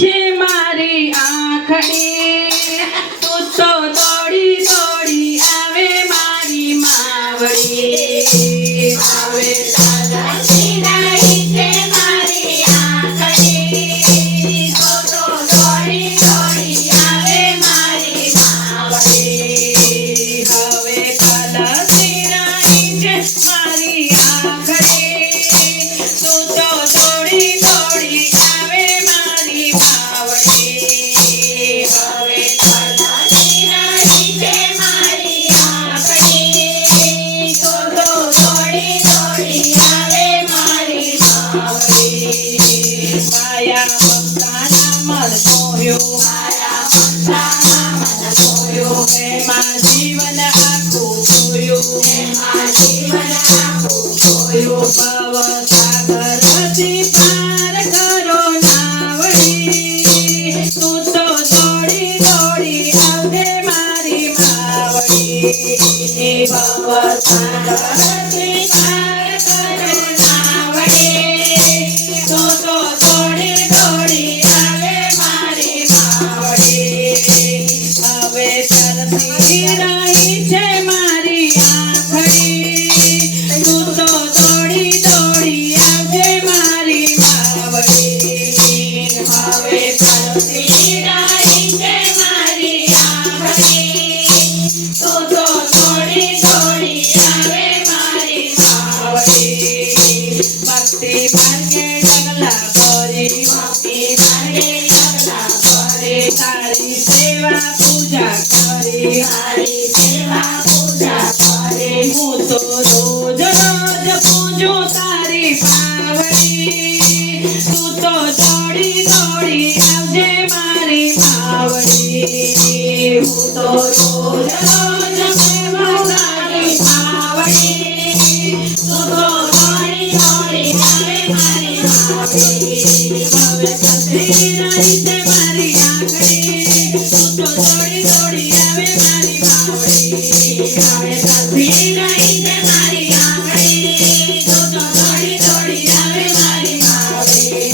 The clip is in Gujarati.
છે મારી આંખડી તું તો દોડી દોડી આવે મારી માવડી આવે તલસી રહી છે મારી આંખડી તું તો દોડી દોડી આવે મારી માવડી હવે તલસી રહી છે મારી આંખડી તું તો દોડી દોડી આવે મારી માવડી હવે તલસી રહી છે મારી આંખડી તું તો દોડી દોડી આવે મારી માવડી માયા ભક્તાના મન મોહ્યો એમાં જીવન આખું ખોયું ભવ સાગરથી પાર કરો નાવડી તું તો દોડી દોડી આવજે મારી માવડી ભવ સાગરથી પાર કરો નાવડી તું તો દોડી દોડી આવે મારી માવડી હવે તરસી રહી છે મારી આંખડી તું તો દોડી દોડી આવજે મારી માવડી હવે તરસી રહી છે મારી આંખડી તું તો દોડી દોડી આવે મારી માવડી ભક્તિ માર્ગે ડગલા ભરી તારી સેવા પૂજા કરે હું તો રોજ રોજ પૂજું તારી પાવડી તું તો દોડી દોડી આવજે મારી માવડી હું તો રોજ રોજ સેવા તારી પાવડી તું તો દોડી દોડી આવે મારી માવડી હવે તલસી રહી છે મારી આંખડી તું તો દોડી દોડી આવે મારી માવડી હવે તલસી રહી છે મારી આંખડી તું તો દોડી દોડી આવે મારી માવડી